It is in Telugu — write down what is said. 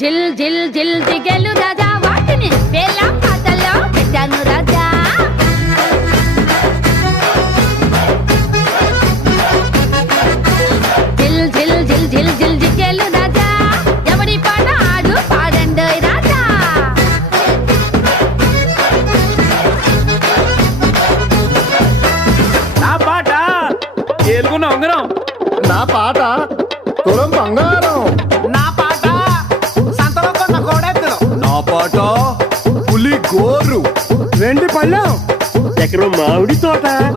జిల్ జిల్ జిల్ జిల్ జిగేలు రాజా వాటిని వేళ పాటల్లో పెట్టాను రాజా. జిల్ జిల్ జిల్ జిల్ జిల్ జిగేలు రాజా ఎవరి పాట ఆడు పాడండి రాజా. నా పాట ఏలుగున్న ఉంగరం. నా పాట తులం బంగారం. నా పాట సంతలో కొన్న కోడెత్తులు. నా పాట పులి గోరు. వెండి పళ్ళం. ఎకరం మామిడి తోట.